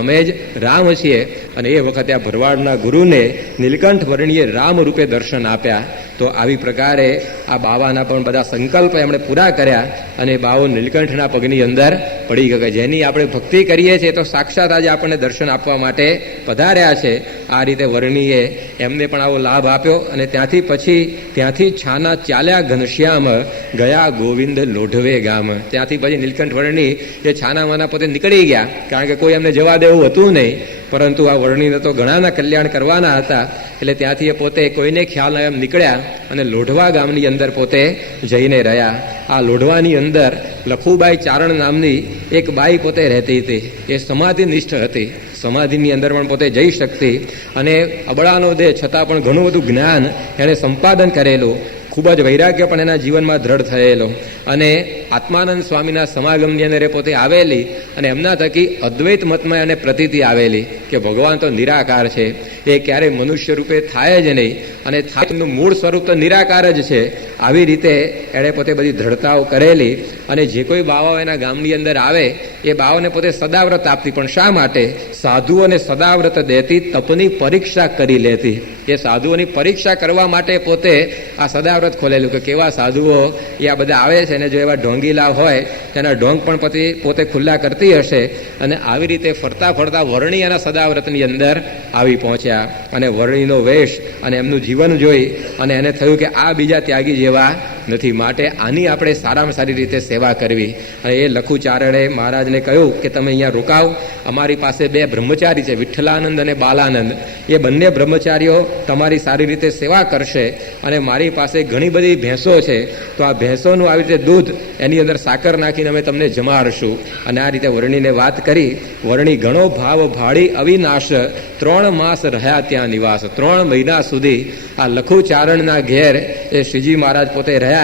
અમે જ રામ છીએ. અને એ વખતે આ ભરવાડના ગુરુને નીલકંઠ વર્ણીએ રામ રૂપે દર્શન આપ્યા. તો આવી પ્રકારે આ બાવાના પણ બધા સંકલ્પ એમણે પૂરા કર્યા અને બાવો નીલકંઠના પગની અંદર પડી ગયા. જેની આપણે ભક્તિ કરીએ છીએ તો સાક્ષાત આજે આપણને દર્શન આપવા માટે પધાર્યા છે. આ રીતે વર્ણીએ એમને પણ આવો લાભ આપ્યો. અને ત્યાંથી છાના ચાલ્યા ઘનશ્યામ ગયા ગોવિંદ લોઢવે ગામ. ત્યાંથી પછી નીલકંઠ વર્ણી એ છાનામાના પોતે નીકળી ગયા, કારણ કે કોઈ એમને જવા દેવું હતું નહીં. પરંતુ આ વર્ણીને તો ઘણાના કલ્યાણ કરવાના હતા, એટલે ત્યાંથી એ પોતે કોઈને ખ્યાલ એમ નીકળ્યા અને લોઢવા ગામની અંદર પોતે જઈને રહ્યા. આ લોઢવાની અંદર લખુબાઈ ચારણ નામની એક બાઈ પોતે રહેતી હતી. એ સમાધિનિષ્ઠ હતી, સમાધિની અંદર પણ પોતે જઈ શકતી અને અબળાનો દેહ છતાં પણ ઘણું બધું જ્ઞાન એણે સંપાદન કરેલું. ખૂબ જ વૈરાગ્ય પણ એના જીવનમાં દ્રઢ થયેલો. અને આત્માનંદ સ્વામીના સમાગમની અંદર એ પોતે આવેલી અને એમના થકી અદ્વૈત મતમાં એને પ્રતીતિ આવેલી કે ભગવાન તો નિરાકાર છે, એ ક્યારેય મનુષ્ય રૂપે થાય જ નહીં અને એમનું મૂળ સ્વરૂપ તો નિરાકાર જ છે. આવી રીતે એણે પોતે બધી દ્રઢતાઓ કરેલી. અને જે કોઈ બાવાઓ એના ગામની અંદર આવે એ બાવાને પોતે સદાવ્રત આપતી. પણ શા માટે? સાધુઓને સદાવ્રત દેતી, તપની પરીક્ષા કરી લેતી. એ સાધુઓની પરીક્ષા કરવા માટે પોતે આ સદાવ્રત ખોલેલું કે કેવા સાધુઓ એ આ બધા આવે છે, અને જો એવા ઢોંગીલા હોય તેના ઢોંગ પણ પોતે ખુલ્લા કરતી હશે. અને આવી રીતે ફરતા ફરતા વર્ણી એના સદાવ્રતની અંદર આવી પહોંચ્યા. અને વર્ણીનો વેશ અને એમનું જીવન જોઈ અને એને થયું કે આ બીજા ત્યાગી જેવા નથી, માટે આની આપણે સારામાં સારી રીતે સેવા કરવી. અને એ લખુચારણે મહારાજને કહ્યું કે તમે અહીંયા રોકાવ, અમારી પાસે 2 બ્રહ્મચારી છે, વિઠ્ઠલાનંદ અને બાલાનંદ. એ બંને બ્રહ્મચારીઓ તમારી સારી રીતે સેવા કરશે. અને મારી પાસે ઘણી બધી ભેંસો છે, તો આ ભેંસોનું આવી રીતે દૂધ એની અંદર સાકર નાખીને અમે તમને જમાડશું. અને આ રીતે વર્ણીને વાત કરી. વર્ણી ઘણો ભાવ ભાળી અવિનાશ, 3 માસ રહ્યા ત્યાં નિવાસ. 3 મહિના સુધી આ લખુચારણના ઘેર એ શ્રીજી મહારાજ પોતે રહ્યા.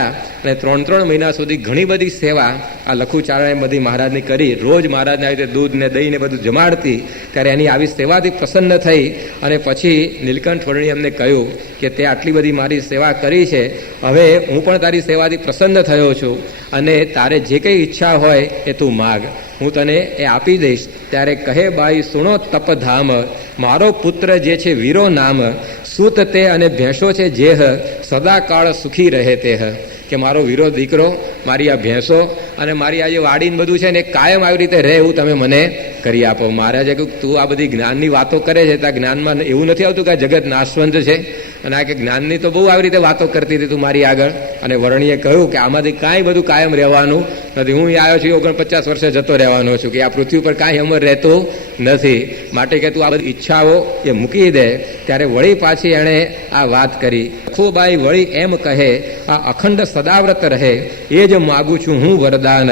અને 3 મહિના સુધી ઘણી બધી સેવા આ લખુચારણે બધી મહારાજની કરી. રોજ મહારાજને આવી રીતે દૂધ ને દહીં ને બધું જમાડતી. ત્યારે એની આવી સેવાથી પ્રસન્ન થઈ. અને પછી નીલકંઠ વર્ણીએ એમને કહ્યું કે તે આટલી બધી મારી સેવા કરી છે, હવે હું પણ તારી સેવાથી પ્રસન્ન થયો છું, અને તારે જે કંઈ ઈચ્છા હોય એ તું માગ, હું તને એ આપી દઈશ. ત્યારે કહે બાઈ સુણો તપધામ, મારો પુત્ર જે છે વીરો નામ, સૂત તે અને ભેંસો છે જેહ, સદાકાળ સુખી રહે તેહ. કે મારો વીરો દીકરો, મારી આ ભેંસો અને મારી આ જે વાડીને બધું છે ને કાયમ આવી રીતે રહે એવું તમે મને કરી આપો. મહારાજે કહ્યું તું આ બધી જ્ઞાનની વાતો કરે છે, ત્યાં જ્ઞાનમાં એવું નથી આવતું કે આ જગત નાશવંત છે, અને આ કે જ્ઞાનની તો બહુ આવી રીતે વાતો કરતી હતી તું મારી આગળ. અને વર્ણીએ કહ્યું કે આમાંથી કાંઈ બધું કાયમ રહેવાનું નથી. હું આવ્યો છું 49 વર્ષે જતો રહેવાનો છું, કે આ પૃથ્વી પર કાંઈ અમર રહેતું નથી, માટે કે તું આ બધી ઈચ્છાઓ એ મૂકી દે. ત્યારે વળી પાછી એણે આ વાત કરી. લખુબાઈ વળી એમ કહે, આ અખંડ સદાવ્રત રહે એ જ માગું છું હું વરદાન,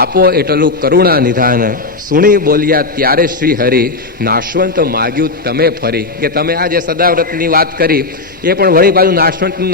આપો એટલું કરુણા નિધાન. સુણી બોલ્યા ત્યારે શ્રી હરિ, નાશવંત માગ્યું તમે ફરી. કે તમે આ જે સદાવ્રતની વાત કરી એ પણ વળી પાછું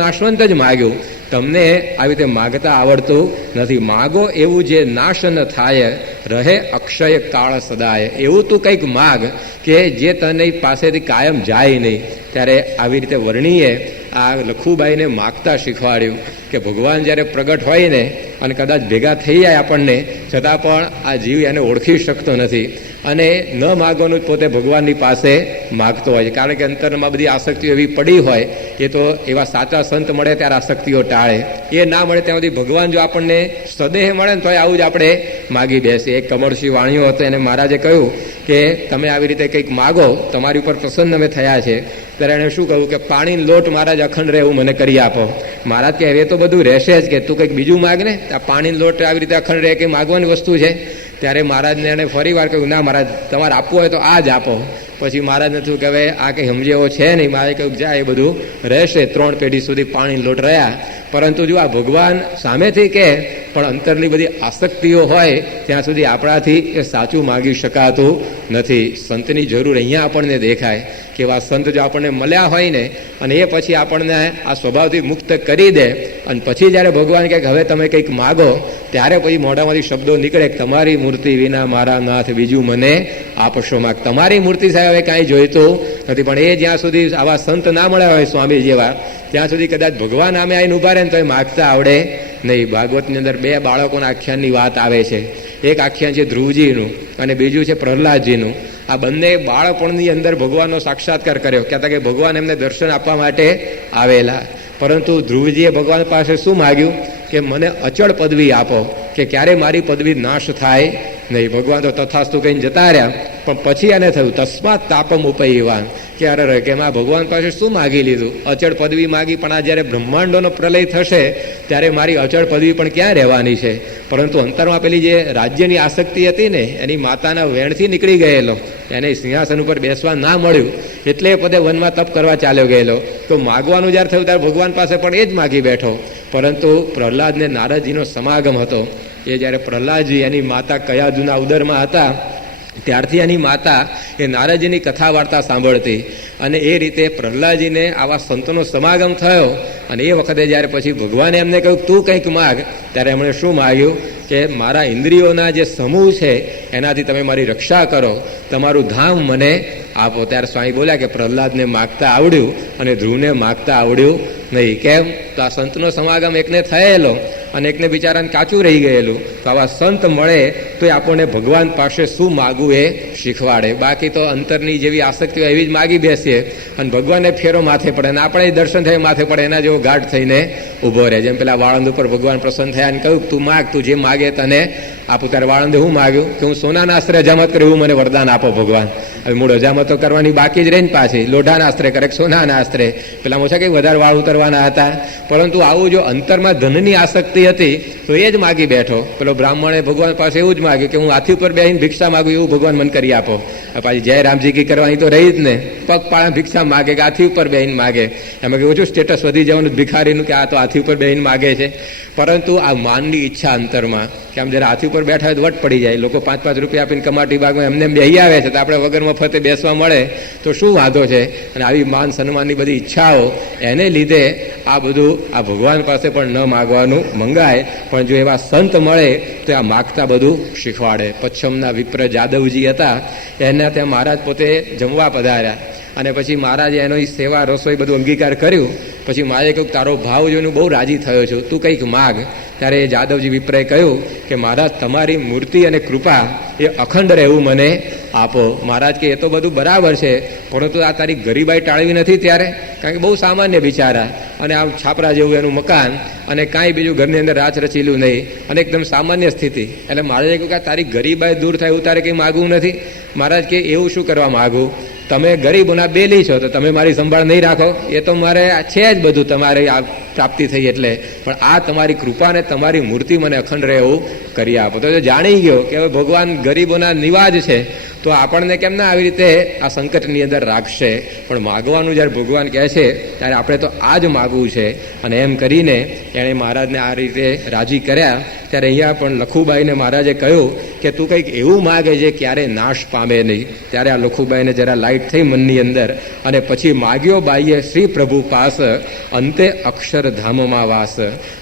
નાશવંત જ માગ્યું. તમને આવી રીતે માગતા આવડતું નથી. માગો એવું જે નાશ ન થાય, રહે અક્ષય કાળ સદાય. એવું તું કંઈક માગ કે જે તને પાસેથી કાયમ જાય નહીં. ત્યારે આવી રીતે વર્ણીએ આ લખુબાઈને માગતા શીખવાડ્યું કે ભગવાન જ્યારે પ્રગટ હોય ને અને કદાચ ભેગા થઈ જાય આપણને, છતાં પણ આ જીવ એને ઓળખી શકતો નથી. અને ન માગવાનું જ પોતે ભગવાનની પાસે માગતો હોય છે, કારણ કે અંતરમાં બધી આસક્તિઓ એવી પડી હોય. એ તો એવા સાચા સંત મળે ત્યારે આસક્તિઓ ટાળે, એ ના મળે ત્યાં સુધી ભગવાન જો આપણને સદેહ મળે ને તો આવું જ આપણે માગી બેસીએ. એક કમળસિંહ વાણિયો હતો, એને મહારાજે કહ્યું કે તમે આવી રીતે કંઈક માગો, તમારી ઉપર પ્રસન્ન અમે થયા છે. ત્યારે એણે શું કહ્યું કે પાણીનો લોટ મહારાજ અખંડ રહે એવું મને કરી આપો. મહારાજ કે હવે તો બધું રહેશે જ, કે તું કંઈક બીજું માગ ને, આ પાણીનો લોટ આવી રીતે અખંડ રહે કે માગવાની વસ્તુ છે. ત્યારે મહારાજને એણે ફરી વાર કહ્યું ના મહારાજ તમારે આપવું હોય તો આ જ આપો. પછી મહારાજને થયું કે હવે આ કંઈ સમજેવો છે નહીં. મહારાજે કહ્યું જાય એ બધું રહેશે. 3 પેઢી સુધી પાણીનો લોટ રહ્યા. પરંતુ જો આ ભગવાન સામેથી કહે પણ અંતરની બધી આસક્તિઓ હોય ત્યાં સુધી આપણાથી એ સાચું માગી શકાતું નથી. સંતની જરૂર અહીંયા આપણને દેખાય કે એવા સંત જો આપણને મળ્યા હોય ને અને એ પછી આપણને આ સ્વભાવથી મુક્ત કરી દે, અને પછી જ્યારે ભગવાન કહે કે હવે તમે કંઈક માગો, ત્યારે પછી મોઢામાંથી શબ્દો નીકળે કે તમારી મૂર્તિ વિના મારા નાથ બીજું મને આપશો માગ. તમારી મૂર્તિ સાહેબ હવે કાંઈ જોઈતું નથી. પણ એ જ્યાં સુધી આવા સંત ના મળ્યા હોય સ્વામી જેવા, ત્યાં સુધી કદાચ ભગવાન આમે આવીને ઉભા રહે ને તો એ માગતા આવડે નહીં. ભાગવતની અંદર 2 બાળકોના આખ્યાનની વાત આવે છે. એક આખ્યાન છે ધ્રુવજીનું અને બીજું છે પ્રહલાદજીનું. આ બંને બાળપણની અંદર ભગવાનનો સાક્ષાત્કાર કર્યો. કહેતા કે ભગવાન એમને દર્શન આપવા માટે આવેલા, પરંતુ ધ્રુવજીએ ભગવાન પાસે શું માગ્યું કે મને અચળ પદવી આપો, કે ક્યારે મારી પદવી નાશ થાય નહીં. ભગવાન તો તથાસ્તુ કહીને જતા રહ્યા, પણ પછી એને થયું તસ્માત તાપમ ઉપયવાન, કે અરે કે આ ભગવાન પાસે શું માગી લીધું, અચળ પદવી માગી, પણ આ જ્યારે બ્રહ્માંડોનો પ્રલય થશે ત્યારે મારી અચળ પદવી પણ ક્યાં રહેવાની છે. પરંતુ અંતરમાં પેલી જે રાજ્યની આસક્તિ હતી ને, એની માતાના વેણથી નીકળી ગયેલો, એને સિંહાસન ઉપર બેસવા ના મળ્યું, એટલે પદે વનમાં તપ કરવા ચાલ્યો ગયેલો. તો માગવાનું જ્યારે થયું ત્યારે ભગવાન પાસે પણ એ જ માગી બેઠો. પરંતુ પ્રહલાદને નારદજીનો સમાગમ હતો. એ જ્યારે પ્રહલાદજી એની માતા કયાદુના ઉદરમાં હતા ત્યારથી એની માતા એ નારદજીની કથા વાર્તા સાંભળતી, અને એ રીતે પ્રહલાદજીને આવા સંતોનો સમાગમ થયો. અને એ વખતે જ્યારે પછી ભગવાને એમને કહ્યું તું કંઈક માગ, ત્યારે એમણે શું માગ્યું કે મારા ઇન્દ્રિયોના જે સમૂહ છે એનાથી તમે મારી રક્ષા કરો, તમારું ધામ મને આપો. ત્યારે સ્વામી બોલ્યા કે પ્રહલાદને માગતા આવડ્યું અને ધ્રુવને માગતા આવડ્યું નહીં. કેમ? તો આ સંતનો સમાગમ એકને થયેલો અને એકને બિચારાને કાચું રહી ગયેલું. તો આવા સંત મળે તો આપણને ભગવાન પાસે શું માગવું એ શીખવાડે. બાકી તો અંતરની જેવી આસક્તિઓ એવી જ માગી બેસીએ અને ભગવાનને ફેરો માથે પડે અને આપણે દર્શન થાય માથે પડે, એના જેવો ગાઢ થઈને ઊભો રહે. જેમ પેલા વાળંદ ઉપર ભગવાન પ્રસન્ન થયા અને કહ્યું તું માગ, તું જે માગે તને આપું. ત્યારે વાળંદે હું માગ્યું કે હું સોનાના આસ્ત્રે હજામત કર્યું, એવું મને વરદાન આપો ભગવાન. હવે મૂળ હજામતો કરવાની બાકી જ રહીને પાછી લોઢાના આસ્ત્રે કરે, સોનાના આસ્ત્રે. પેલા ઓછા કંઈક વધારે વાળ ઉતરવાના હતા. પરંતુ આવું જો અંતરમાં ધનની આસક્તિ હતી તો એ જ માગી બેઠો. પેલો બ્રાહ્મણે ભગવાન પાસે એવું જ માગ્યું કે હું હાથી ઉપર બેસીને ભિક્ષા માગું, એવું ભગવાન મને કરી આપો. પાછી જય રામજી કી કરવાની તો રહી જ ને, પગપાળા ભિક્ષા માગે કે હાથી ઉપર બેસીને માગે. એમાં કે ઓછું સ્ટેટસ વધી જવાનું ભિખારીનું કે આ તો હાથી ઉપર બેસીને માગે છે. પરંતુ આ માનની ઈચ્છા અંતરમાં કે આમ જરા હાથી ઉપર બેઠા હોય તો વટ પડી જાય. લોકો 5-5 રૂપિયા આપીને કમાટી બાગમાં એમને બેસી આવે છે, તો આપણે વગર મફતે બેસવા મળે તો શું વાંધો છે. અને આવી માન સન્માનની બધી ઈચ્છાઓ એને લીધે આ બધું આ ભગવાન પાસે પણ ન માગવાનું મંગાય. પણ જો એવા સંત મળે તો આ માગતા બધું શીખવાડે. પચ્છમના વિપ્ર જાદવજી હતા, એના ત્યાં મહારાજ પોતે જમવા પધાર્યા અને પછી મહારાજે એનો સેવા રસોઈ બધું અંગીકાર કર્યું. પછી મારે કહ્યું તારો ભાવ જોઈને બહુ રાજી થયો છું, તું કંઈક માગ. ત્યારે એ જાદવજી વિપ્રએ કહ્યું કે મહારાજ તમારી મૂર્તિ અને કૃપા એ અખંડ રહેવું મને આપો. મહારાજ કે એ તો બધું બરાબર છે, પરંતુ આ તારી ગરીબાઈ ટાળવી નથી ત્યારે, કારણ કે બહુ સામાન્ય બિચારા અને આમ છાપરા જેવું એનું મકાન અને કાંઈ બીજું ઘરની અંદર રાચ રચીલું નહીં અને એકદમ સામાન્ય સ્થિતિ. એટલે મહારાજે કહ્યું કે તારી ગરીબાઈ દૂર થાય એવું તારે કંઈ માગવું નથી. મહારાજ કે એવું શું કરવા માગું, તમે ગરીબોના બેલી છો તો તમે મારી સંભાળ નહીં રાખો, એ તો મારે છે જ બધું તમારે આ પ્રાપ્તિ થઈ એટલે, પણ આ તમારી કૃપા ને તમારી મૂર્તિ મને અખંડ રહે એવું કરી આપો. તો જાણી ગયો કે હવે ભગવાન ગરીબોના નિવાજ છે, તો આપણને કેમ ના આવી રીતે આ સંકટની અંદર રાખશે. પણ માગવાનું જ્યારે ભગવાન કહે છે ત્યારે આપણે તો આ જ માગવું છે. અને એમ કરીને એણે મહારાજને આ રીતે રાજી કર્યા. ત્યારે અહીંયા પણ લખુબાઈને મહારાજે કહ્યું કે તું કંઈક એવું માગે જે ક્યારે નાશ પામે નહીં. ત્યારે આ લખુબાઈને જરા લાઈટ થઈ મનની અંદર અને પછી માગ્યો બાઈએ શ્રી પ્રભુ પાસ, અંતે અક્ષરધામમાં વાસ.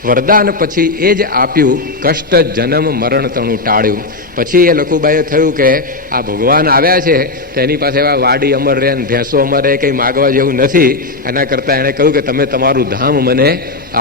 વરદાન પછી એ જ આપ્યું, કષ્ટ જન્મ મરણ તણું ટાળ્યું. પછી એ લખુબાઈએ થયું કે આ ભગવાન આવ્યા છે તેની પાસે એવા વાડી અમર રહે ને ભેંસો અમર રહે, કંઈ માગવા જેવું નથી. એના કરતાં એણે કહ્યું કે તમે તમારું ધામ મને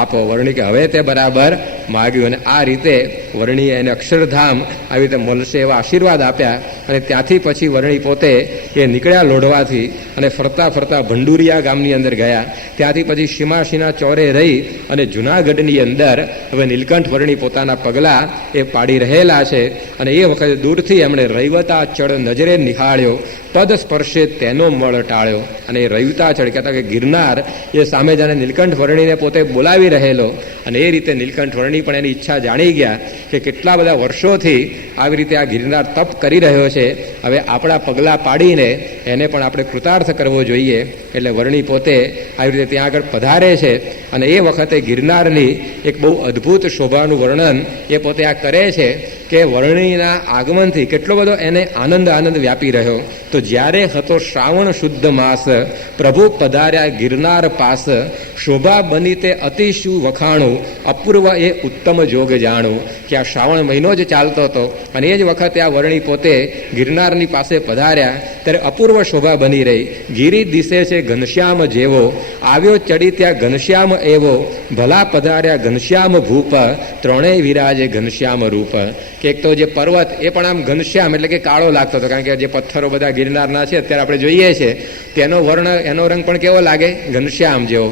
આપો. વર્ણી કે હવે તે બરાબર માગ્યું. અને આ રીતે વર્ણીએ એને અક્ષરધામ આવી રીતે મળશે એવા આશીર્વાદ આપ્યા. અને ત્યાંથી પછી વર્ણી પોતે એ નીકળ્યા લોઢવાથી અને ફરતા ફરતા ભંડુરિયા ગામની અંદર ગયા. ત્યાંથી પછી સીમાશીના ચોરે રહી અને જુનાગઢની અંદર હવે નીલકંઠ વર્ણી પોતાના પગલાં એ પાડી રહેલા છે. અને એ વખતે દૂરથી એમણે રૈવતા ચડ નજરે નિહાળ્યો, પદ સ્પર્શે તેનો મળ ટાળ્યો. અને એ રૈવતા ચડ કહેતા કે ગિરનાર એ સામે જાણે નીલકંઠ વર્ણીને પોતે બોલાવી રહેલો. અને એ રીતે નીલકંઠ વર્ણી પણ એની ઈચ્છા જાણી ગયા કે કેટલા બધા વર્ષોથી આવી રીતે આ ગિરનાર તપ કરી રહ્યો છે, હવે આપણા પગલાં પાડીને એને પણ આપણે કૃતાર્થ કરવો જોઈએ. એટલે વર્ણી પોતે આવી રીતે ત્યાં આગળ પધારે છે. અને એ વખતે ગિરનારની એક બહુ અદ્ભુત શોભાનું વર્ણન એ પોતે આ કરે છે કે વર્ણીના આગમનથી કેટલો બધો એને આનંદ વ્યાપી રહ્યો. તો જ્યારે હતો શ્રાવણ શુદ્ધ માસ, પ્રભુ પધાર્યા ગિરનાર પાસ. શોભા બની તે અતિશુ વખાણું, અપૂર્વ એ ઉત્તમ જોગ જાણું. કે આ શ્રાવણ મહિનો જ ચાલતો હતો અને એ જ વખતે આ વર્ણી પોતે ગિરનારની પાસે પધાર્યા ત્યારે અપૂર્વ શોભા બની રહી. ગિરી દિશે છે ઘનશ્યામ જેવો, આવ્યો ચડી ત્યાં ઘનશ્યામ એવો. ભલા પધાર્યા ઘનશ્યામ ભૂપ, ત્રણેય વિરાજે ઘનશ્યામ રૂપ. કે એક તો જે પર્વત એ પણ આમ ઘનશ્યામ એટલે કે કાળો લાગતો હતો, કારણ કે જે પથ્થરો બધા ગિરનારના છે અત્યારે આપણે જોઈએ છે તેનો વર્ણ, એનો રંગ પણ કેવો લાગે? ઘનશ્યામ જેવો.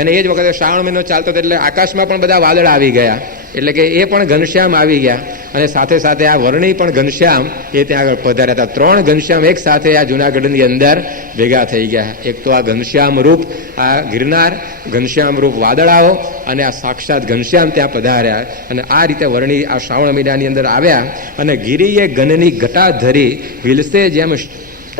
અને એ જ વખતે શ્રાવણ મહિનો ચાલતો હતો એટલે આકાશમાં પણ બધા વાદળ આવી ગયા, એટલે કે એ પણ ઘનશ્યામ આવી ગયા. અને સાથે સાથે આ વર્ણી પણ ઘનશ્યામ એ ત્યાં આગળ પધાર્યા હતા. 3 ઘનશ્યામ એક સાથે આ જુનાગઢની અંદર ભેગા થઈ ગયા. એક તો આ ઘનશ્યામ રૂપ આ ગિરનાર, ઘનશ્યામ રૂપ વાદળાઓ, અને આ સાક્ષાત ઘનશ્યામ ત્યાં પધાર્યા. અને આ રીતે વર્ણી આ શ્રાવણ મહિનાની અંદર આવ્યા. અને ગિરિએ ગનની ઘટા ધરી, વિલસે જેમ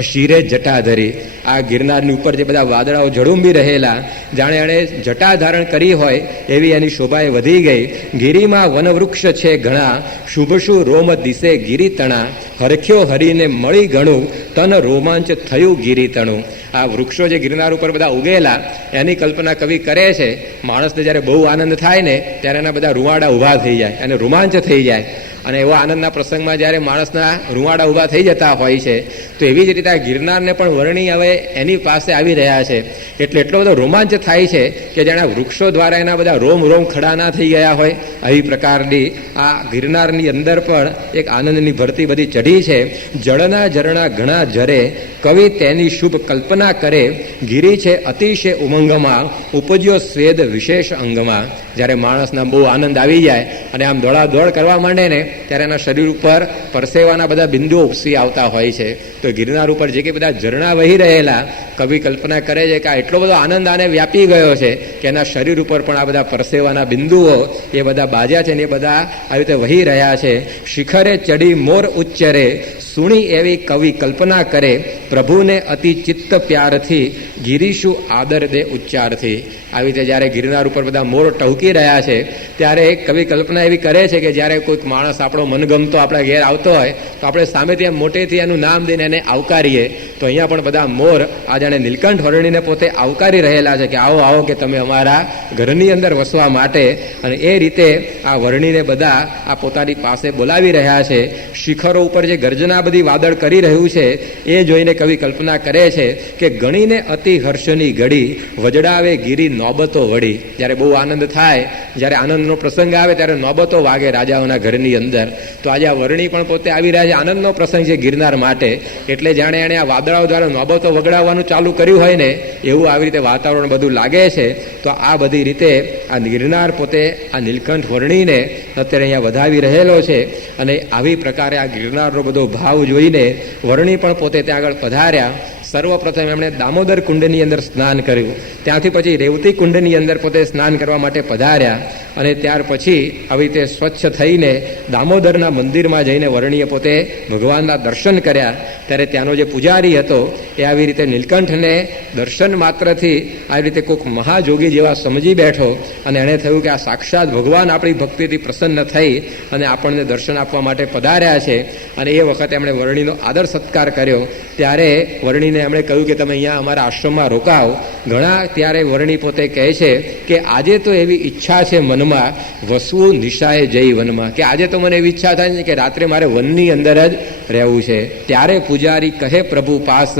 શિરે જટા ધરી. આ ગિરનારની ઉપર જે બધા વાદળાઓ ઝળુંબી રહેલા, જાણે એણે જટા ધારણ કરી હોય એવી એની શોભાએ વધી ગઈ. ગિરિમાં વનવૃક્ષ છે ઘણા, શુભશું રોમ દિશે ગિરી તણા. હરખ્યો હરીને મળી ઘણું, તન રોમાંચ થયું ગિરી તણું. આ વૃક્ષો જે ગિરનાર ઉપર બધા ઉગેલા એની કલ્પના કવિ કરે છે. માણસને જ્યારે બહુ આનંદ થાય ને ત્યારે એના બધા રૂવાડા ઊભા થઈ જાય અને રોમાંચ થઈ જાય. અને એવા આનંદના પ્રસંગમાં જ્યારે માણસના રૂવાડા ઊભા થઈ જતા હોય છે, તો એવી જ રીતે આ ગિરનારને પણ વર્ણી હવે એની પાસે આવી રહ્યા છે. એટલે એટલો બધો રોમાંચ થાય છે કે જાણે વૃક્ષો દ્વારા એના બધા રોમ રોમ ખડા ના થઈ ગયા હોય. આવી પ્રકારની આ ગિરનારની અંદર પણ એક આનંદની ભરતી બધી ચઢી છે. જળના ઝરણા ઘણા ઝરે, કવિ તેની શુભ કલ્પના કરે. ગિરી છે અતિશય ઉમંગમાં, ઉપજ્યો સ્વેદ વિશેષ અંગમાં. જ્યારે માણસના બહુ આનંદ આવી જાય અને આમ દોડાદોડ કરવા માંડે ને ત્યારે એના શરીર ઉપર પરસેવાના બધા બિંદુઓ ઉપસી આવતા હોય છે. તો ગિરનાર ઉપર જે કે બધા ઝરણા વહી રહેલા, કવિ કલ્પના કરે છે કે આ એટલો બધો આનંદ આને વ્યાપી ગયો છે કે એના શરીર ઉપર પણ આ બધા પરસેવાના બિંદુઓ એ બધા બાજ્યા છે ને એ બધા આવી રીતે વહી રહ્યા છે. શિખરે ચડી મોર ઉચ્ચરે, સુણી એવી કવિ કલ્પના કરે. પ્રભુને અતિ ચિત્ત પ્યારથી, ગિરીશું આદર દે ઉચ્ચારથી. આવી રીતે જ્યારે ગિરનાર ઉપર બધા મોર ટહુકી રહ્યા છે ત્યારે કવિ કલ્પના એવી કરે છે કે જ્યારે કોઈક માણસ આપણો મનગમતો આપણા ઘેર આવતો હોય તો આપણે સામેથી આમ મોટેથી એનું નામ દઈને એને આવકારીએ. તો અહીંયા પણ બધા મોર આ જાણે નીલકંઠ વર્ણીને પોતે આવકારી રહેલા છે કે આવો આવો કે તમે અમારા ઘરની અંદર વસવા માટે. અને એ રીતે આ વર્ણીને બધા આ પોતાની પાસે બોલાવી રહ્યા છે. શિખરો ઉપર જે ગર્જના બધી વાદળ કરી રહ્યું છે એ જોઈને કવિ કલ્પના કરે છે કે ગણીને અતિ હર્ષની ઘડી, વજડાવે ગિરી નોબતો વળી. જ્યારે બહુ આનંદ થાય, જ્યારે આનંદનો પ્રસંગ આવે ત્યારે નોબતો વાગે રાજાઓના ઘરની અંદર. તો આજે આ વર્ણી પણ પોતે આવી રહ્યા છે. આનંદનો પ્રસંગ છે ગિરનાર માટે, એટલે જાણે એણે આ વાદળાઓ દ્વારા નોબતો વગડાવવાનું ચાલુ કર્યું હોય ને એવું આવી રીતે વાતાવરણ બધું લાગે છે. તો આ બધી રીતે આ ગિરનાર પોતે આ નીલકંઠ વર્ણીને અત્યારે અહીંયા વધાવી રહેલો છે. અને આવી પ્રકારે આ ગિરનારનો બધો ભાવ જોઈને વર્ણી પણ પોતે ત્યાં આગળ પધાર્યા. સર્વપ્રથમ એમણે દામોદર કુંડની અંદર સ્નાન કર્યું. ત્યાંથી પછી રેવતી કુંડની અંદર પોતે સ્નાન કરવા માટે પધાર્યા. અને ત્યાર પછી આવી રીતે સ્વચ્છ થઈને દામોદરના મંદિરમાં જઈને વર્ણીએ પોતે ભગવાનના દર્શન કર્યા. ત્યારે ત્યાંનો જે પૂજારી હતો એ આવી રીતે નીલકંઠને દર્શન માત્રથી આવી રીતે કોઈક મહાજોગી જેવા સમજી બેઠો. અને એણે થયું કે આ સાક્ષાત ભગવાન આપણી ભક્તિથી પ્રસન્ન થઈ અને આપણને દર્શન આપવા માટે પધાર્યા છે. અને એ વખતે એમણે વર્ણીનો આદર સત્કાર કર્યો. ત્યારે વર્ણીને એમણે કહ્યું કે તમે અહીંયા અમારા આશ્રમમાં રોકાઓ. ઘણા ત્યારે વર્ણી પોતે કહે છે કે આજે તો એવી ઈચ્છા છે મનમાં, વસવું નિશાએ જઈ વનમાં. કે આજે તો મને એવી ઈચ્છા થાય છે કે રાત્રે મારે વનની અંદર જ રહેવું છે. ત્યારે પૂજારી કહે પ્રભુ પાસ,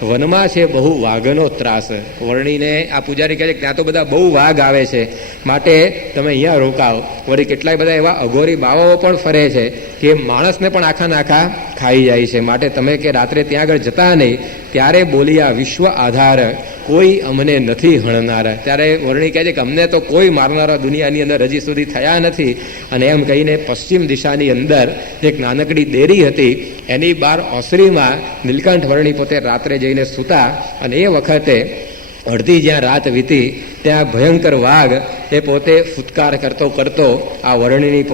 વનમાં છે બહુ વાઘનો ત્રાસ. વર્ણીને આ પૂજારી કહે છે કે ત્યાં તો બધા બહુ વાઘ આવે છે, માટે તમે અહીંયા રોકાઓ. વળી કેટલાય બધા એવા અઘોરી બાવાઓ પણ ફરે છે કે માણસને પણ આખા નાખા ખાઈ જાય છે, માટે તમે કે રાત્રે ત્યાં આગળ જતા નહીં. ત્યારે બોલ્યા વિશ્વ આધાર, કોઈ અમને નથી હણનાર. ત્યારે વર્ણી કહે છે કે અમને તો કોઈ મારનારા દુનિયાની અંદર હજી સુધી થયા નથી. અને એમ કહીને પશ્ચિમ દિશાની અંદર એક નાનકડી દેરી હતી, એની બહાર ઓસરીમાં નીલકંઠ વર્ણી પોતે રાત્રે જઈને સૂતા. અને એ વખતે અડધી જ્યાં રાત વીતી ત્યાં ભયંકર વાઘ એ પોતે ફૂટકાર કરતો કરતો આ વર્ણીની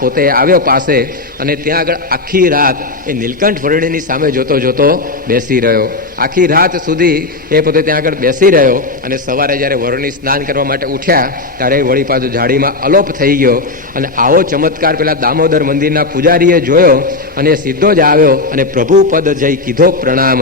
પોતે આવ્યો પાસે. અને ત્યાં આગળ આખી રાત એ નીલકંઠ વર્ણીની સામે જોતો જોતો બેસી રહ્યો. આખી રાત સુધી એ પોતે ત્યાં આગળ બેસી રહ્યો. અને સવારે જ્યારે વર્ણી સ્નાન કરવા માટે ઉઠ્યા ત્યારે વળી પાછું ઝાડીમાં અલોપ થઈ ગયો. અને આવો ચમત્કાર પેલા દામોદર મંદિરના પૂજારીએ જોયો અને સીધો જ આવ્યો અને પ્રભુ પદ જઈ કીધો પ્રણામ,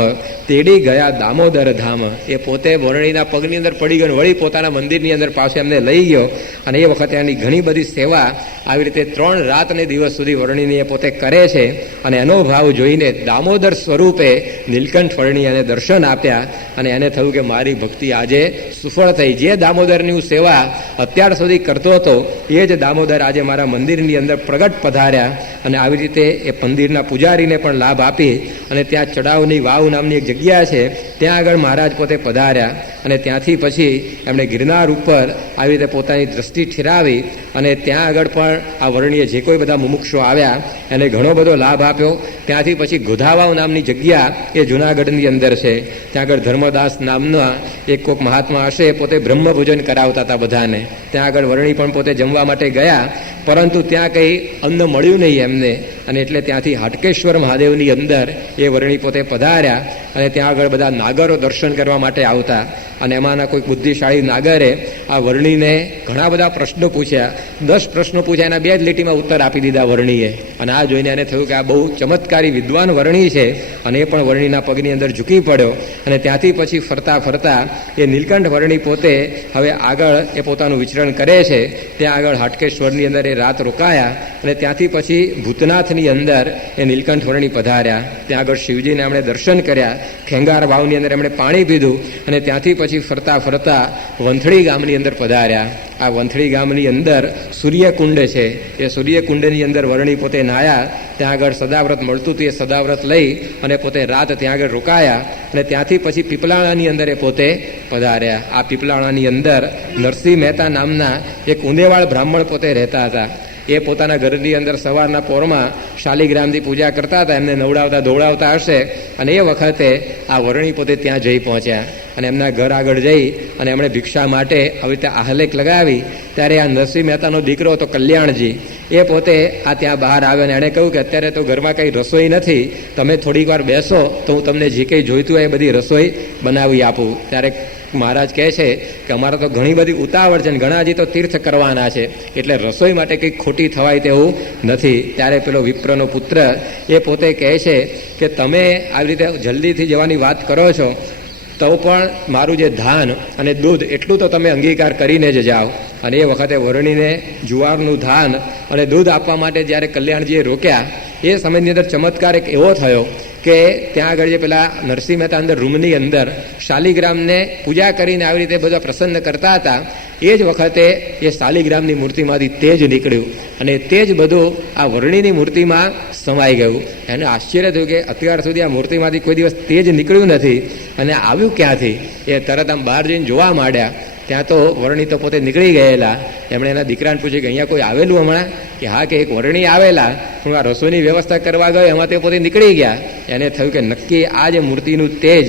તેડી ગયા દામોદર ધામ. એ પોતે વર્ણીના પગની અંદર પડી ગયો, વળી પોતાના મંદિરની અંદર પાછો એમને લઈ ગયો. અને એ વખતે એની ઘણી બધી સેવા આવી રીતે 3 રાત ને દિવસ સુધી વર્ણીની એ પોતે કરે છે. અને એનો ભાવ જોઈને દામોદર સ્વરૂપે નીલકંઠ વર્ણી એને દર્શન આપ્યા. અને એને થયું કે મારી ભક્તિ આજે સફળ થઈ. જે દામોદરની હું સેવા અત્યાર સુધી કરતો હતો એ જ દામોદર આજે મારા મંદિરની અંદર પ્રગટ પધાર્યા. અને આવી રીતે એ મંદિરના પૂજારીને પણ લાભ આપી અને ત્યાં ચડાવની વાવ નામની એક જગ્યા છે, ત્યાં આગળ મહારાજ પોતે પધાર્યા અને ત્યાંથી પછી એમણે ગિરનાર ઉપર આવી રીતે પોતાની દ્રષ્ટિ ઠેરાવી અને ત્યાં આગળ પણ આ વર્ણીએ જે કોઈ બધા મુમુક્ષો આવ્યા એને ઘણો બધો લાભ આપ્યો. ત્યાંથી પછી ગોધાવાવ નામની જગ્યા એ જૂનાગઢની અંદર છે, ત્યાં આગળ ધર્મદાસ નામના એક કોઈક મહાત્મા હશે, પોતે બ્રહ્મભોજન કરાવતા હતા બધાને. ત્યાં આગળ વર્ણી પણ પોતે જમવા માટે ગયા, પરંતુ ત્યાં કંઈ અન્ન મળ્યું નહીં એમને, અને એટલે ત્યાંથી હાટકેશ્વર મહાદેવની અંદર એ વર્ણી પોતે પધાર્યા અને ત્યાં આગળ બધા નાગરો દર્શન કરવા માટે આવતા. અને એમાંના કોઈક બુદ્ધિશાળી નાગરે આ વર્ણીને ઘણા બધા પ્રશ્નો પૂછ્યા. 10 પ્રશ્નો પૂછ્યા, એના 2 જ લીટીમાં ઉત્તર આપી દીધા વર્ણીએ. અને આ જોઈને એને થયું કે આ બહુ ચમત્કારી વિદ્વાન વર્ણી છે, અને એ પણ વર્ણીના પગની અંદર ઝૂકી પડ્યો. અને ત્યાંથી પછી ફરતા ફરતા એ નીલકંઠ વર્ણી પોતે હવે આગળ એ પોતાનું વિચરણ કરે છે. ત્યાં આગળ હાટકેશ્વરની અંદર એ રાત રોકાયા અને ત્યાંથી પછી ભૂતનાથની અંદર એ નીલકંઠ વર્ણી પધાર્યા. ત્યાં આગળ શિવજીને એમણે દર્શન કર્યા, ખેંગાર વાવની અંદર એમણે પાણી પીધું અને ત્યાંથી પછી ફરતા ફરતા વંથળી ગામની અંદર પધાર્યા. આ વંથળી ગામની અંદર સૂર્યકુંડ છે, એ સૂર્યકુંડની અંદર વર્ણી પોતે નાહ્યા. ત્યાં આગળ સદાવ્રત મળતું હતું, એ સદાવ્રત લઈ અને પોતે રાત ત્યાં આગળ રોકાયા અને ત્યાંથી પછી પીપલાણાની અંદર એ પોતે પધાર્યા. આ પીપલાણાની અંદર નરસિંહ મહેતા નામના એક ઉંદેવાળ બ્રાહ્મણ પોતે રહેતા હતા. એ પોતાના ઘરની અંદર સવારના પોરમાં શાલિગ્રામથી પૂજા કરતા હતા, એમને નવડાવતા ધોવડાવતા હશે. અને એ વખતે આ વર્ણી પોતે ત્યાં જઈ પહોંચ્યા અને એમના ઘર આગળ જઈ અને એમણે ભિક્ષા માટે આવી રીતે આહલેખ લગાવી. ત્યારે આ નરસિંહ મહેતાનો દીકરો હતો કલ્યાણજી, એ પોતે આ ત્યાં બહાર આવ્યો અને એણે કહ્યું કે અત્યારે તો ઘરમાં કંઈ રસોઈ નથી, તમે થોડીક વાર બેસો તો હું તમને જે કંઈ જોઈતું હોય એ બધી રસોઈ બનાવી આપું. ત્યારે મહારાજ કહે છે કે અમારે તો ઘણી બધી ઉતાવળ છે, ઘણા હજી તો તીર્થ કરવાના છે, એટલે રસોઈ માટે કંઈક ખોટી થવાય તેવું નથી. ત્યારે પેલો વિપ્રનો પુત્ર એ પોતે કહે છે કે તમે આવી રીતે જલ્દીથી જવાની વાત કરો છો, તો પણ મારું જે ધાન અને દૂધ એટલું તો તમે અંગીકાર કરીને જ જાઓ. અને એ વખતે વર્ણીને જુવારનું ધાન અને દૂધ આપવા માટે જ્યારે કલ્યાણજીએ રોક્યા, એ સમયની અંદર ચમત્કાર એક એવો થયો કે ત્યાં આગળ જે પેલા નરસિંહ મહેતા અંદર રૂમની અંદર શાલિગ્રામને પૂજા કરીને આવી રીતે બધા પ્રસન્ન કરતા હતા, એ જ વખતે એ શાલિગ્રામની મૂર્તિમાંથી તેજ નીકળ્યું અને તેજ બધું આ વર્ણીની મૂર્તિમાં સમાઈ ગયું. એને આશ્ચર્ય થયું કે અત્યાર સુધી આ મૂર્તિમાંથી કોઈ દિવસ તેજ નીકળ્યું નથી અને આવ્યું ક્યાંથી. એ તરત આમ બહાર જઈને જોવા માંડ્યા, ત્યાં તો વર્ણી તો પોતે નીકળી ગયેલા. એમણે એના દીકરાને પૂછ્યું કે અહીંયા કોઈ આવેલું હમણાં? કે હા, કે એક વર્ણી આવેલા, હું આ રસોઈની વ્યવસ્થા કરવા ગયો એમાં તે પોતે નીકળી ગયા. એને થયું કે નક્કી આ જે મૂર્તિનું તેજ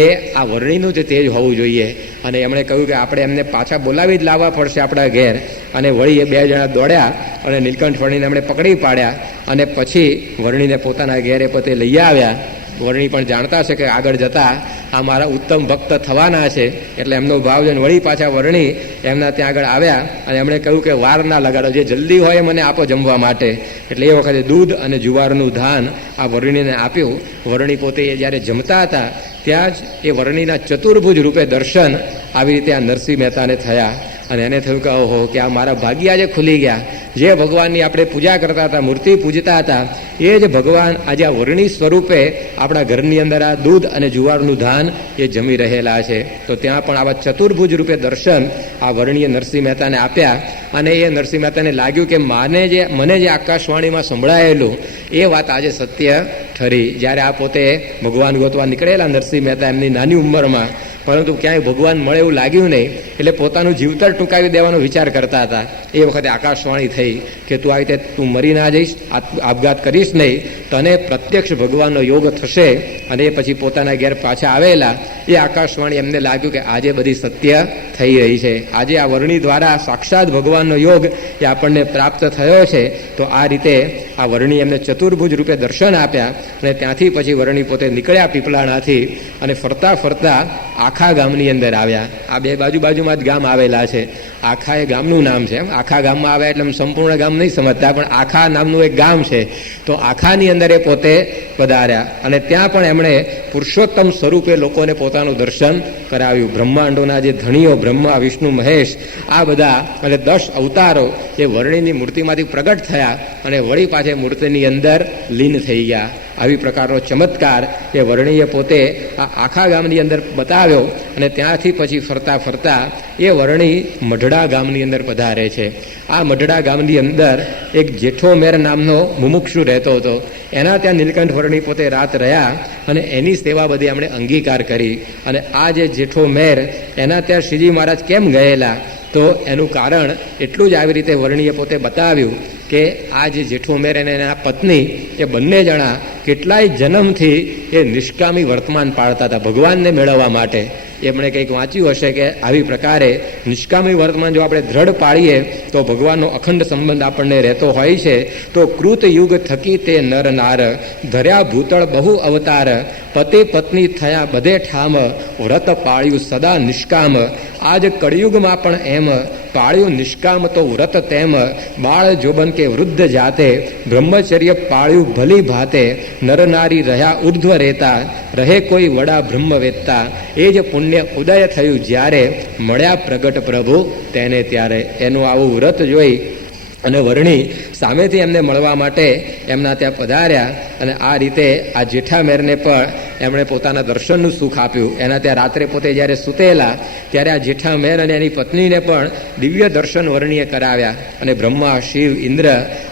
એ આ વર્ણીનું જ તેજ હોવું જોઈએ. અને એમણે કહ્યું કે આપણે એમને પાછા બોલાવી જ લાવવા પડશે આપણા ઘેર. અને વળી એ 2 જણા દોડ્યા અને નીલકંઠ વર્ણીને એમણે પકડી પાડ્યા અને પછી વર્ણીને પોતાના ઘેરે પોતે લઈ આવ્યા. વર્ણી પણ જાણતા છે કે આગળ જતા આ મારા ઉત્તમ ભક્ત થવાના છે, એટલે એમનો ભાવ જોઈને વળી પાછા વર્ણી એમના ત્યાં આગળ આવ્યા અને એમણે કહ્યું કે વાર ના લગાડો, જે જલ્દી હોય મને આપો જમવા માટે. એટલે એ વખતે દૂધ અને જુવારનું ધાન આ વર્ણીને આપ્યું. વર્ણી પોતે જ્યારે જમતા હતા ત્યાં જ એ વર્ણીના ચતુર્ભુજ રૂપે દર્શન આવી રીતે આ નરસિંહ મહેતાને થયા. અને એને થયું કે ઓહો, કે આ મારા ભાગ્ય આજે ખુલી ગયા. જે ભગવાનની આપણે પૂજા કરતા હતા, મૂર્તિ પૂજતા હતા, એ જ ભગવાન આજે આ વર્ણી સ્વરૂપે આપણા ઘરની અંદર આ દૂધ અને જુવારનું ધાન એ જમી રહેલા છે. તો ત્યાં પણ આવા ચતુર્ભુજ રૂપે દર્શન આ વર્ણીએ નરસિંહ મહેતાને આપ્યા. અને એ નરસિંહ મહેતાને લાગ્યું કે મને જે આકાશવાણીમાં સંભળાયેલું એ વાત આજે સત્ય ઠરી. જ્યારે આ પોતે ભગવાન ગોતવા નીકળેલા નરસિંહ મહેતા એમની નાની ઉંમરમાં, પરંતુ ક્યાંય ભગવાન મળે એવું લાગ્યું નહીં, એટલે પોતાનું જીવતર ટૂંકાવી દેવાનો વિચાર કરતા હતા. એ વખતે આકાશવાણી થઈ કે તું આવી રીતે તું મરી ના જઈશ, આપઘાત કરીશ નહીં, તને પ્રત્યક્ષ ભગવાનનો યોગ થશે. અને એ પછી પોતાના ઘેર પાછા આવેલા. એ આકાશવાણી એમને લાગ્યું કે આજે બધી સત્ય થઈ રહી છે, આજે આ વર્ણી દ્વારા સાક્ષાત ભગવાનનો યોગ એ આપણને પ્રાપ્ત થયો છે. તો આ રીતે આ વર્ણી એમને ચતુર્ભુજ રૂપે દર્શન આપ્યા અને ત્યાંથી પછી વર્ણી પોતે નીકળ્યા પીપલાણાથી અને ફરતા ફરતા આખા ગામની અંદર આવ્યા. આ 2 બાજુમાં જ ગામ આવેલા છે. આખા એ ગામનું નામ છે. આખા ગામમાં આવ્યા એટલે સંપૂર્ણ ગામ નહીં સમજતા, પણ આખા નામનું એક ગામ છે. તો આખાની અંદર એ પોતે પધાર્યા અને ત્યાં પણ એમણે પુરુષોત્તમ સ્વરૂપે લોકોને પોતાનું દર્શન કરાવ્યું. બ્રહ્માંડોના જે ધણીઓ બ્રહ્મા, વિષ્ણુ, મહેશ, આ બધા અને 10 અવતારો એ વર્ણીની મૂર્તિમાંથી પ્રગટ થયા અને વળી પાછે મૂર્તિની અંદર લીન થઈ ગયા. આવી પ્રકારનો ચમત્કાર એ વર્ણીએ પોતે આ આખા ગામની અંદર બતાવ્યો. અને ત્યાંથી પછી ફરતા ફરતા એ વર્ણી મઢડા ગામની અંદર પધારે છે. આ મઢડા ગામની અંદર એક જેઠો મેર નામનો મુમુક્ષુ રહેતો હતો. એના ત્યાં નીલકંઠ વર્ણી પોતે રાત રહ્યા અને એની સેવા બધી એમણે અંગીકાર કરી. અને આ જે જેઠો મેર એના ત્યાં શ્રીજી મહારાજ કેમ ગયેલા, તો એનું કારણ એટલું જ આવી રીતે વર્ણીએ પોતે બતાવ્યું કે આ જે જેઠો મેર અને એના પત્ની એ બંને જણા કેટલાય જન્મથી એ નિષ્કામી વર્તમાન પાળતા હતા ભગવાનને મેળવવા માટે. એમણે કંઈક વાંચ્યું હશે કે આવી પ્રકારે નિષ્કામી વર્તમાન જો આપણે દ્રઢ પાળીએ તો ભગવાનનો અખંડ સંબંધ આપણને રહેતો હોય છે. તો કૃત યુગ થકી તે નર નાર ધર્યા ભૂતળ બહુ અવતાર પતિ પત્ની થયા બધે ઠામ વ્રત પાળ્યું સદા નિષ્કામ. આજ કળિયુગમાં પણ એમ પાળ્યું નિષ્કામ તો વ્રત તેમ બાળ જોબન કે વૃદ્ધ જાતે બ્રહ્મચર્ય પાળ્યું ભલી ભાતે નર નારી રહ્યા ઉર્ધ્વ રહેતા રહે કોઈ વડા બ્રહ્મ વેદતા એ જ પુણ્ય ઉદય થયું જ્યારે મળ્યા પ્રગટ પ્રભુ તેને ત્યારે. એનું આવું વ્રત જોઈ અને વર્ણી સામેથી એમને મળવા માટે એમના ત્યાં પધાર્યા. અને આ રીતે આ જેઠા મેરને પણ એમણે પોતાના દર્શનનું સુખ આપ્યું. એના ત્યાં રાત્રે પોતે જ્યારે સૂતેલા ત્યારે આ જેઠા મેર અને એની પત્નીને પણ દિવ્ય દર્શન વર્ણીએ કરાવ્યા. અને બ્રહ્મા, શિવ, ઇન્દ્ર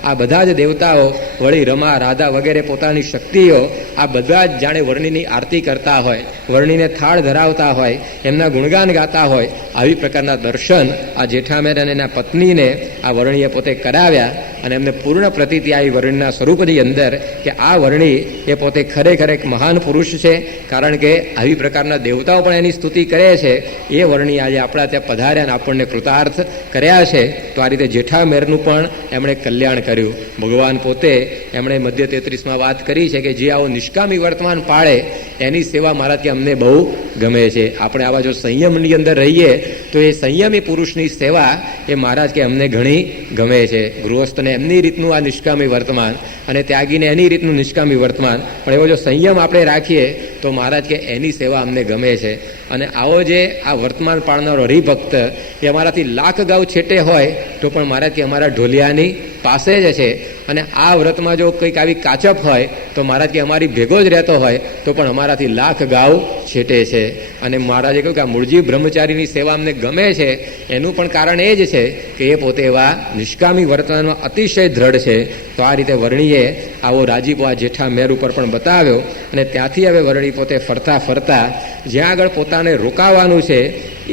આ બધા જ દેવતાઓ વળી રમા, રાધા વગેરે પોતાની શક્તિઓ આ બધા જ જાણે વર્ણીની આરતી કરતા હોય, વર્ણીને થાળ ધરાવતા હોય, એમના ગુણગાન ગાતા હોય. આવી પ્રકારના દર્શન આ જેઠા મેર અને એના પત્નીને આ વર્ણીએ પોતે કરાવ્યા. અને એમને પૂર્ણ પ્રતીતિ આવી વર્ણના સ્વરૂપની અંદર કે આ વર્ણી એ પોતે ખરેખર એક મહાન પુરુષ છે. કારણ કે આવી પ્રકારના દેવતાઓ પણ એની સ્તુતિ કરે છે. એ વર્ણી આજે આપણા ત્યાં પધાર્યા અને આપણને કૃતાર્થ કર્યા છે. તો આ રીતે જેઠા મેરનું પણ એમણે કલ્યાણ કર્યું. ભગવાન પોતે એમણે મધ્ય 33માં વાત કરી છે કે જે આવો નિષ્કામી વર્તમાન પાળે એની સેવા મારા ત્યાં અમને બહુ ગમે છે. આપણે આવા જો સંયમની અંદર રહીએ તો એ સંયમી પુરુષની સેવા એ મહારાજ કે અમને ઘણી ગમે છે. ગૃહસ્થને એમની રીતનું આ નિષ્કામી વર્તમાન અને ત્યાગીને એની રીતનું નિષ્કામી વર્તમાન, પણ એવો જો સંયમ આપણે રાખીએ તો મહારાજ કે એની સેવા અમને ગમે છે. અને આવો જે આ વર્તમાન પાળનારો હરિભક્ત એ અમારાથી લાખ ગાઉ છેટે હોય તો પણ મહારાજ કે અમારા ઢોલિયાની પાસે જ છે. અને આ વ્રતમાં જો કંઈક આવી કાચપ હોય તો મહારાજ કે અમારી ભેગો જ રહેતો હોય તો પણ અમારાથી લાખ ગાઉ છેટે છે. અને મહારાજે કહ્યું કે આ મૂળજી બ્રહ્મચારીની સેવા અમને ગમે છે એનું પણ કારણ એ જ છે કે એ પોતે એવા નિષ્કામી વર્તનમાં અતિશય દ્રઢ છે. તો આ રીતે વર્ણીએ આવો રાજીપો આ જેઠા મેર ઉપર પણ બતાવ્યો. અને ત્યાંથી હવે વર્ણી પોતે ફરતા ફરતા જ્યાં આગળ પોતાને રોકાવાનું છે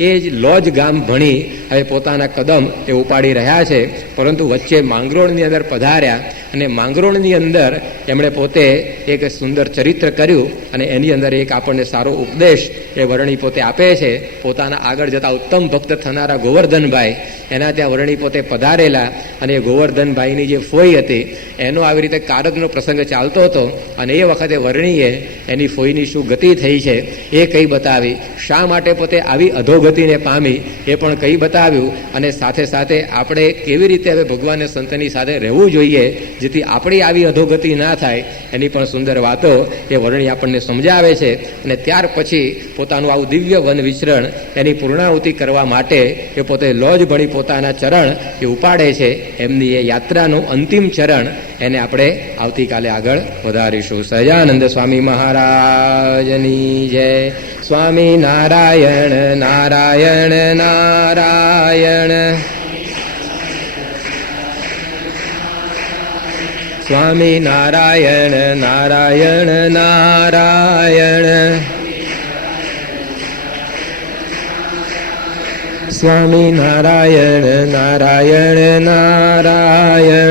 એ જ લોજ ગામ ભણી હવે પોતાના કદમ એ ઉપાડી રહ્યા છે. પરંતુ વચ્ચે માંગરોળની અંદર પધાર્યા અને માંગરોળની અંદર એમણે પોતે એક સુંદર ચરિત્ર કર્યું. અને એની અંદર એક આપણને સારો ઉપદેશ એ વર્ણી પોતે આપે છે. પોતાના આગળ જતા ઉત્તમ ભક્ત થનારા ગોવર્ધનભાઈ એના ત્યાં વર્ણી પોતે પધારેલા. અને એ ગોવર્ધનભાઈની જે ફોઈ હતી એનો આવી રીતે કારજનો પ્રસંગ ચાલતો હતો. અને એ વખતે વર્ણીએ એની ફોઈની શું ગતિ થઈ છે એ કંઈ બતાવી, શા માટે પોતે આવી અધોગતિને પામી એ પણ કંઈ બતાવ્યું. અને સાથે સાથે આપણે કેવી રીતે હવે ભગવાનને સંતની સાથે રહેવું જોઈએ જેથી આપણી આવી અધોગતિ ના થાય એની પણ સુંદર વાતો એ વર્ણી આપણને સમજાવે છે. અને ત્યાર પછી પોતાનું આવું દિવ્ય વન વિચરણ એની પૂર્ણાહુતિ કરવા માટે એ પોતે લોજ ભણી પોતાના ચરણ એ ઉપાડે છે. એમની એ યાત્રાનું અંતિમ ચરણ એને આપણે આવતીકાલે આગળ વધારીશું. સહજાનંદ સ્વામી મહારાજની જય. સ્વામી નારાયણ નારાયણ નારાયણ. સ્વામી નારાયણ નારાયણ નારાયણ. સ્વામી નારાયણ નારાયણ નારાયણ.